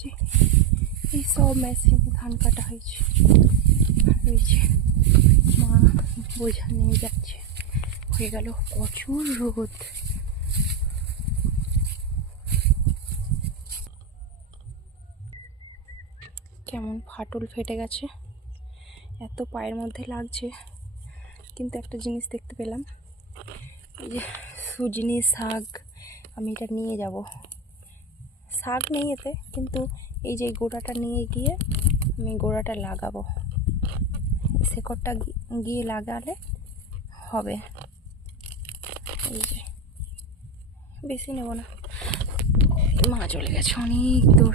যে এই সব মেশিনে ধান কাটা হয়েছে, ওই যে মা বোঝা নিয়ে যাচ্ছে। হয়ে গেল প্রচুর রোদ। কেমন ফাটল ফেটে গেছে, এত পায়ের মধ্যে লাগছে। কিন্তু একটা জিনিস দেখতে পেলাম, এই যে সুজনি শাক, আমি এটা নিয়ে যাব। শাক নেই এতে, কিন্তু এই যে গোড়াটা নিয়ে গিয়ে আমি গোড়াটা লাগাবো, শেকড়টা গিয়ে লাগালে হবে। এই যে বেশি নেব না, মা চলে গেছে অনেক দূর।